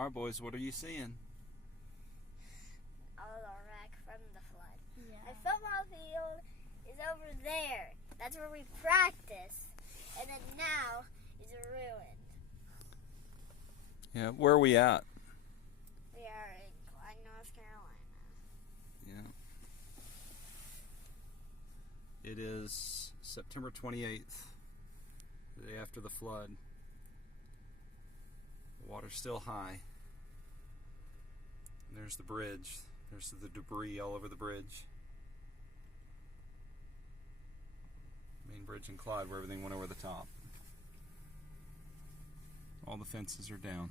All right, boys, what are you seeing? All the wreck from the flood. Yeah. My football field is over there. That's where we practice. And then now is ruined. Yeah, where are we at? We are in Clyde, North Carolina. Yeah. It is September 28th, the day after the flood. The water's still high. And there's the bridge. There's the debris all over the bridge. Main bridge in Clyde where everything went over the top. All the fences are down.